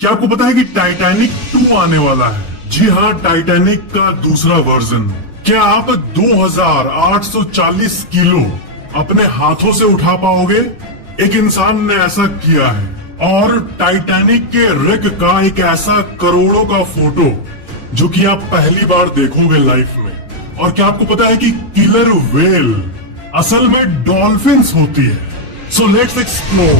क्या आपको पता है कि टाइटैनिक 2 आने वाला है? जी हाँ, टाइटैनिक का दूसरा वर्जन। क्या आप 2840 किलो अपने हाथों से उठा पाओगे? एक इंसान ने ऐसा किया है। और टाइटैनिक के रिग का एक ऐसा करोड़ों का फोटो जो कि आप पहली बार देखोगे लाइफ में। और क्या आपको पता है कि किलर व्हेल असल में डॉल्फिन्स होती है? So let's explore.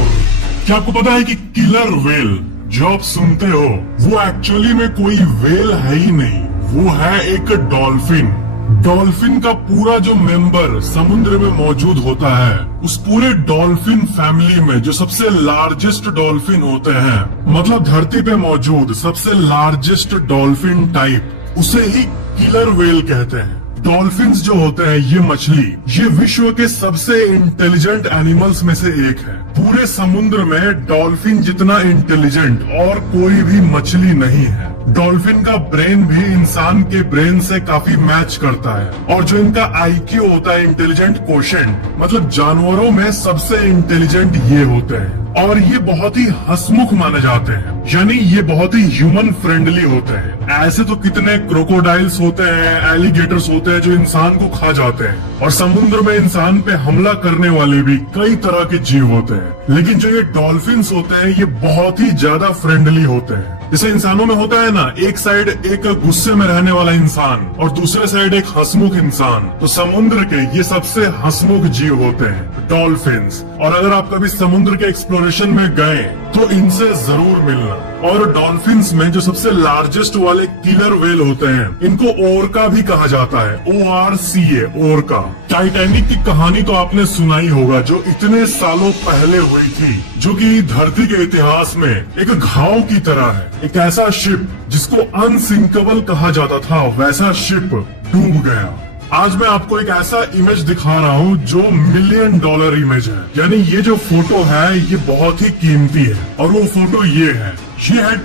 क्या आपको पता है कि किलर व्हेल जो आप सुनते हो वो एक्चुअली में कोई व्हेल है ही नहीं, वो है एक डॉल्फिन। डॉल्फिन का पूरा जो मेंबर समुद्र में मौजूद होता है, उस पूरे डॉल्फिन फैमिली में जो सबसे लार्जेस्ट डॉल्फिन होते हैं, मतलब धरती पे मौजूद सबसे लार्जेस्ट डॉल्फिन टाइप, उसे ही किलर व्हेल कहते हैं। डॉल्फिन्स जो होते हैं, ये मछली, ये विश्व के सबसे इंटेलिजेंट एनिमल्स में से एक है। पूरे समुद्र में डॉल्फिन जितना इंटेलिजेंट और कोई भी मछली नहीं है। डॉल्फिन का ब्रेन भी इंसान के ब्रेन से काफी मैच करता है। और जो इनका आईक्यू होता है, इंटेलिजेंट कोशेंट, मतलब जानवरों में सबसे इंटेलिजेंट ये होते हैं। और ये बहुत ही हंसमुख माने जाते हैं, यानी ये बहुत ही ह्यूमन फ्रेंडली होते हैं। ऐसे तो कितने क्रोकोडाइल्स होते हैं, एलिगेटर्स होते हैं जो इंसान को खा जाते हैं, और समुद्र में इंसान पे हमला करने वाले भी कई तरह के जीव होते हैं। लेकिन जो ये डॉल्फिन्स होते हैं, ये बहुत ही ज्यादा फ्रेंडली होते हैं। जैसे इंसानों में होता है ना, एक साइड एक गुस्से में रहने वाला इंसान और दूसरे साइड एक हंसमुख इंसान, तो समुद्र के ये सबसे हंसमुख जीव होते हैं, डॉल्फिन्स। और अगर आप कभी समुद्र के एक्सप्लोरेशन में गए तो इनसे जरूर मिलना। और डॉल्फिन्स में जो सबसे लार्जेस्ट वाले किलर व्हेल होते हैं, इनको ओरका भी कहा जाता है, ORCA, ओरका। टाइटैनिक की कहानी तो आपने सुना ही होगा, जो इतने सालों पहले हुई थी, जो कि धरती के इतिहास में एक घाव की तरह है। एक ऐसा शिप जिसको अनसिंकेबल कहा जाता था, वैसा शिप डूब गया। आज मैं आपको एक ऐसा इमेज दिखा रहा हूँ जो $1 मिलियन इमेज है। यानी ये जो फोटो है ये बहुत ही कीमती है। और वो फोटो ये है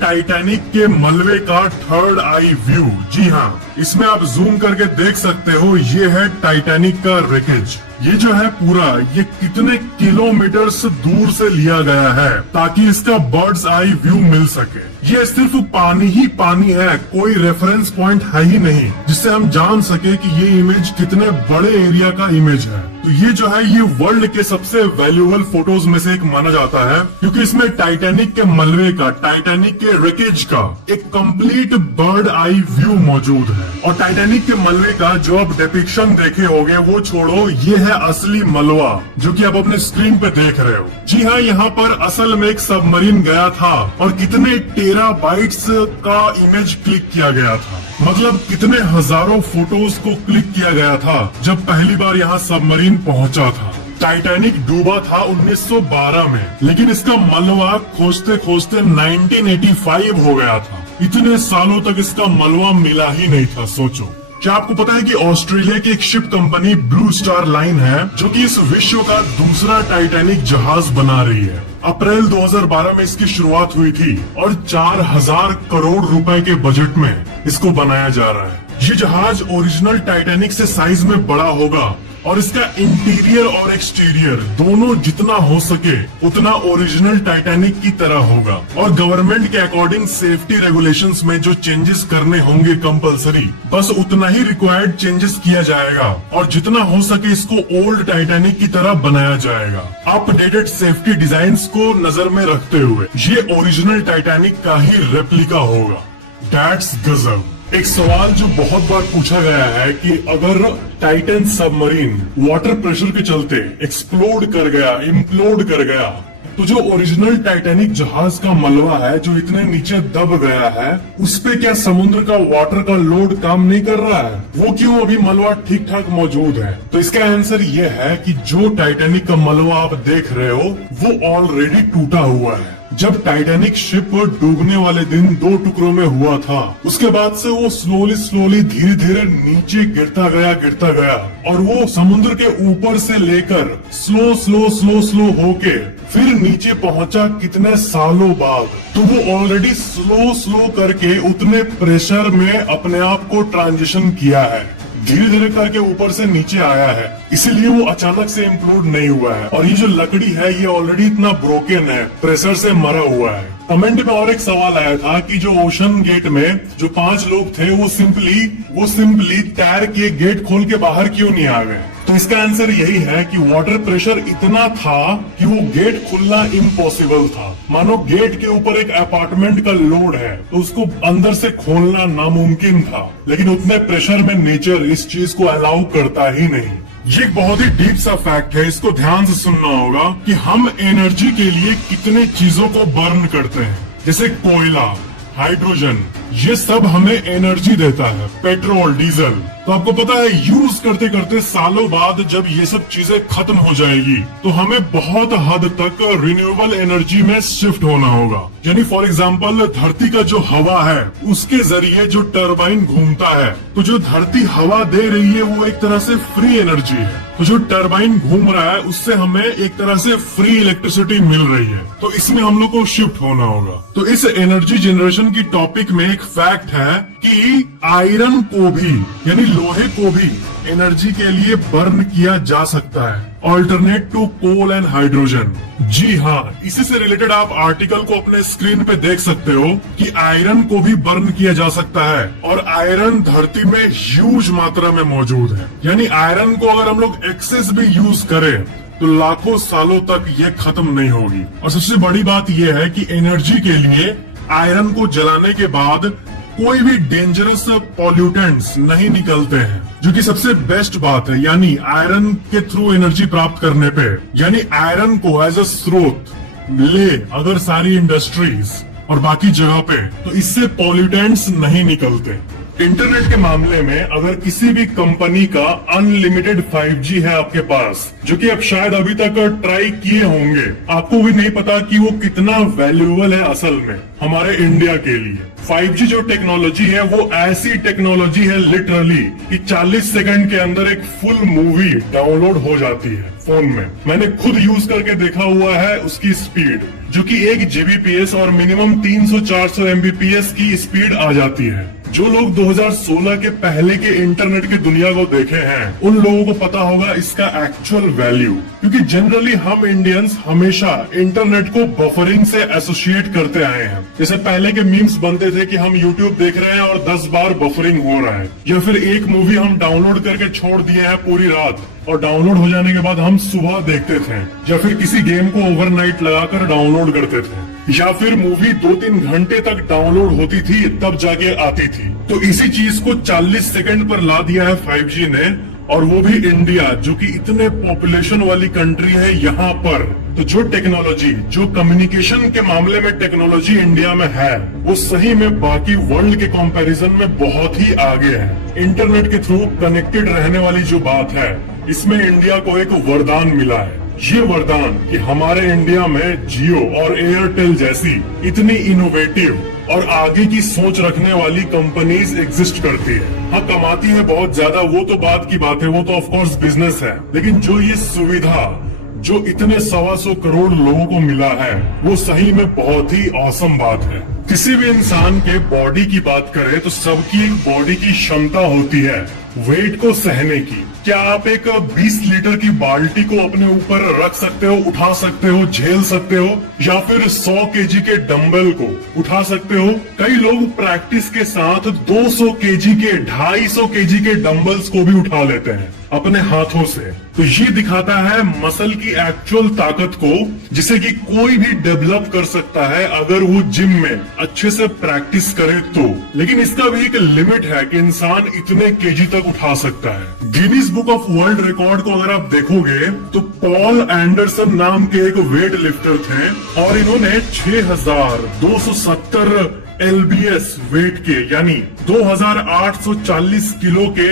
टाइटैनिक के मलबे का थर्ड आई व्यू। जी हाँ, इसमें आप जूम करके देख सकते हो, ये है टाइटैनिक का रेकेज। ये जो है पूरा, ये कितने किलोमीटर्स दूर से लिया गया है ताकि इसका बर्ड्स आई व्यू मिल सके। ये सिर्फ पानी ही पानी है, कोई रेफरेंस पॉइंट है ही नहीं जिससे हम जान सके कि ये इमेज कितने बड़े एरिया का इमेज है। तो ये जो है, ये वर्ल्ड के सबसे वैल्यूएबल फोटोज में से एक माना जाता है, क्योंकि इसमें टाइटैनिक के मलबे का, टाइटैनिक के रेकेज का एक कंप्लीट बर्ड आई व्यू मौजूद है। और टाइटैनिक के मलबे का जो आप डिपिक्शन देखे होंगे वो छोड़ो, ये है असली मलबा जो कि आप अपने स्क्रीन पे देख रहे हो। जी हाँ, यहाँ पर असल में एक सबमरीन गया था और कितने टेराबाइट्स का इमेज क्लिक किया गया था, मतलब कितने हजारों फोटोज को क्लिक किया गया था जब पहली बार यहाँ सबमरीन पहुँचा था। टाइटैनिक डूबा था 1912 में, लेकिन इसका मलबा खोजते खोजते 1985 हो गया था। इतने सालों तक इसका मलबा मिला ही नहीं था, सोचो। क्या आपको पता है कि ऑस्ट्रेलिया की एक ship company blue star line है जो कि इस विश्व का दूसरा टाइटैनिक जहाज बना रही है। अप्रैल 2012 में इसकी शुरुआत हुई थी और 4000 करोड़ रुपए के बजट में इसको बनाया जा रहा है। ये जहाज ओरिजिनल टाइटैनिक से साइज में बड़ा होगा और इसका इंटीरियर और एक्सटीरियर दोनों जितना हो सके उतना ओरिजिनल टाइटैनिक की तरह होगा। और गवर्नमेंट के अकॉर्डिंग सेफ्टी रेगुलेशंस में जो चेंजेस करने होंगे कंपलसरी, बस उतना ही रिक्वायर्ड चेंजेस किया जाएगा और जितना हो सके इसको ओल्ड टाइटैनिक की तरह बनाया जाएगा, अपडेटेड सेफ्टी डिजाइन्स को नजर में रखते हुए। ये ओरिजिनल टाइटैनिक का ही रेप्लिका होगा। दैट्स गजब। एक सवाल जो बहुत बार पूछा गया है कि अगर टाइटन सबमरीन वाटर प्रेशर के चलते एक्सप्लोड कर गया, इम्प्लोड कर गया, तो जो ओरिजिनल टाइटैनिक जहाज का मलबा है जो इतने नीचे दब गया है, उस पे क्या समुद्र का वाटर का लोड काम नहीं कर रहा है? वो क्यों अभी मलबा ठीक ठाक मौजूद है? तो इसका आंसर ये है कि जो टाइटैनिक का मलबा आप देख रहे हो वो ऑलरेडी टूटा हुआ है। जब टाइटैनिक शिप डूबने वाले दिन 2 टुकड़ों में हुआ था, उसके बाद से वो स्लोली धीरे धीरे नीचे गिरता गया और वो समुद्र के ऊपर से लेकर स्लो होके फिर नीचे पहुंचा कितने सालों बाद। तो वो ऑलरेडी स्लो करके उतने प्रेशर में अपने आप को ट्रांजिशन किया है, धीरे धीरे करके ऊपर से नीचे आया है, इसीलिए वो अचानक से इम्प्लोड नहीं हुआ है। और ये जो लकड़ी है ये ऑलरेडी इतना ब्रोकन है, प्रेशर से मरा हुआ है। कमेंट में और एक सवाल आया था कि जो ओशन गेट में जो 5 लोग थे वो सिंपली तैर के गेट खोल के बाहर क्यों नहीं आ गए? तो इसका आंसर यही है कि वाटर प्रेशर इतना था कि वो गेट खुलना इम्पॉसिबल था। मानो गेट के ऊपर एक अपार्टमेंट का लोड है तो उसको अंदर से खोलना नामुमकिन था, लेकिन उतने प्रेशर में नेचर इस चीज को अलाउ करता ही नहीं। ये एक बहुत ही डीप सा फैक्ट है, इसको ध्यान से सुनना होगा कि हम एनर्जी के लिए कितने चीजों को बर्न करते हैं, जैसे कोयला, हाइड्रोजन, ये सब हमें एनर्जी देता है, पेट्रोल, डीजल। तो आपको पता है यूज करते करते सालों बाद जब ये सब चीजें खत्म हो जाएगी तो हमें बहुत हद तक रिन्यूएबल एनर्जी में शिफ्ट होना होगा। यानी फॉर एग्जांपल धरती का जो हवा है उसके जरिए जो टरबाइन घूमता है, तो जो धरती हवा दे रही है वो एक तरह से फ्री एनर्जी है। तो जो टरबाइन घूम रहा है उससे हमें एक तरह से फ्री इलेक्ट्रिसिटी मिल रही है, तो इसमें हम लोग को शिफ्ट होना होगा। तो इस एनर्जी जनरेशन की टॉपिक में एक फैक्ट है कि आयरन को भी यानी लोहे को भी एनर्जी के लिए बर्न किया जा सकता है, alternate to coal and hydrogen. जी हाँ, इसी से रिलेटेड आप आर्टिकल को अपने स्क्रीन पे देख सकते हो कि आयरन को भी बर्न किया जा सकता है और आयरन धरती में ह्यूज मात्रा में मौजूद है। यानी आयरन को अगर हम लोग एक्सेस भी यूज करें तो लाखों सालों तक ये खत्म नहीं होगी। और सबसे बड़ी बात यह है कि एनर्जी के लिए आयरन को जलाने के बाद कोई भी डेंजरस पॉल्यूटेंट्स नहीं निकलते हैं, जो कि सबसे बेस्ट बात है। यानी आयरन के थ्रू एनर्जी प्राप्त करने पे, यानी आयरन को एज अ स्रोत ले अगर सारी इंडस्ट्रीज और बाकी जगह पे, तो इससे पॉल्यूटेंट्स नहीं निकलते। इंटरनेट के मामले में अगर किसी भी कंपनी का अनलिमिटेड 5G है आपके पास, जो कि आप शायद अभी तक ट्राई किए होंगे, आपको भी नहीं पता कि वो कितना वैल्यूएबल है असल में हमारे इंडिया के लिए। 5G जो टेक्नोलॉजी है वो ऐसी टेक्नोलॉजी है लिटरली कि 40 सेकंड के अंदर एक फुल मूवी डाउनलोड हो जाती है फोन में। मैंने खुद यूज करके देखा हुआ है उसकी स्पीड, जो कि 1 Gbps और मिनिमम 300-400 Mbps की स्पीड आ जाती है। जो लोग 2016 के पहले के इंटरनेट की दुनिया को देखे हैं उन लोगों को पता होगा इसका एक्चुअल वैल्यू, क्योंकि जनरली हम इंडियंस हमेशा इंटरनेट को बफरिंग से एसोसिएट करते आए हैं। जैसे पहले के मीम्स बनते थे कि हम YouTube देख रहे हैं और 10 बार बफरिंग हो रहा है, या फिर एक मूवी हम डाउनलोड करके छोड़ दिए हैं पूरी रात और डाउनलोड हो जाने के बाद हम सुबह देखते थे, या फिर किसी गेम को ओवरनाइट लगाकर डाउनलोड करते थे, या फिर मूवी 2-3 घंटे तक डाउनलोड होती थी तब जाके आती थी। तो इसी चीज को 40 सेकंड पर ला दिया है 5G ने, और वो भी इंडिया जो कि इतने पॉपुलेशन वाली कंट्री है यहाँ पर। तो जो टेक्नोलॉजी, जो कम्युनिकेशन के मामले में टेक्नोलॉजी इंडिया में है, वो सही में बाकी वर्ल्ड के कंपैरिजन में बहुत ही आगे है। इंटरनेट के थ्रू कनेक्टेड रहने वाली जो बात है, इसमें इंडिया को एक वरदान मिला है। ये वरदान कि हमारे इंडिया में जियो और एयरटेल जैसी इतनी इनोवेटिव और आगे की सोच रखने वाली कंपनीज एग्जिस्ट करती है। हाँ, कमाती है बहुत ज्यादा, वो तो बात की बात है, वो तो ऑफ कोर्स बिजनेस है, लेकिन जो ये सुविधा जो इतने 125 करोड़ लोगों को मिला है वो सही में बहुत ही औसम बात है। किसी भी इंसान के बॉडी की बात करें तो सबकी एक बॉडी की क्षमता होती है वेट को सहने की। क्या आप एक 20 लीटर की बाल्टी को अपने ऊपर रख सकते हो, उठा सकते हो, झेल सकते हो, या फिर 100 केजी के डंबल को उठा सकते हो? कई लोग प्रैक्टिस के साथ 200 केजी के, 250 केजी के डंबल्स को भी उठा लेते हैं अपने हाथों से। तो ये दिखाता है मसल की एक्चुअल ताकत को, जिसे कि कोई भी डेवलप कर सकता है अगर वो जिम में अच्छे से प्रैक्टिस करे तो। लेकिन इसका भी एक लिमिट है कि इंसान इतने केजी तक उठा सकता है। Guinness book of world record को अगर आप देखोगे तो पॉल एंडरसन नाम के एक वेट लिफ्टर थे और इन्होंने 6270 LBS वेट के यानी 2840 किलो के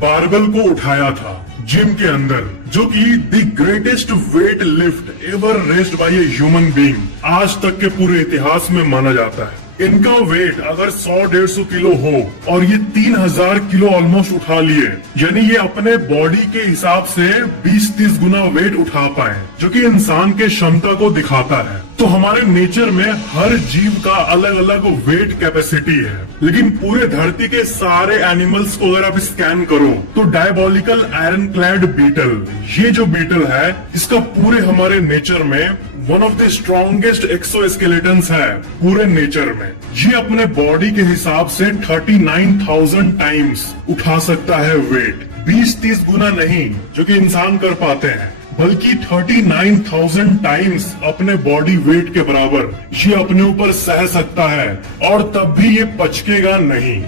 बारबल को उठाया था जिम के अंदर, जो कि the greatest weight lift ever raised by a human being आज तक के पूरे इतिहास में माना जाता है। इनका वेट अगर 100-150 किलो हो और ये 3000 किलो ऑलमोस्ट उठा लिए, यानी ये अपने बॉडी के हिसाब से 20-30 गुना वेट उठा पाए, जो कि इंसान के क्षमता को दिखाता है। तो हमारे नेचर में हर जीव का अलग अलग वेट कैपेसिटी है, लेकिन पूरे धरती के सारे एनिमल्स को अगर आप स्कैन करो तो डायबोलिकल आयरन क्लैड बीटल, ये जो बीटल है इसका पूरे हमारे नेचर में one of the strongest exoskeletons है पूरे नेचर में। ये अपने बॉडी के हिसाब से 39,000 टाइम्स उठा सकता है वेट, 20-30 गुना नहीं जो कि इंसान कर पाते हैं, बल्कि 39,000 टाइम्स अपने बॉडी वेट के बराबर ये अपने ऊपर सह सकता है, और तब भी ये पचकेगा नहीं।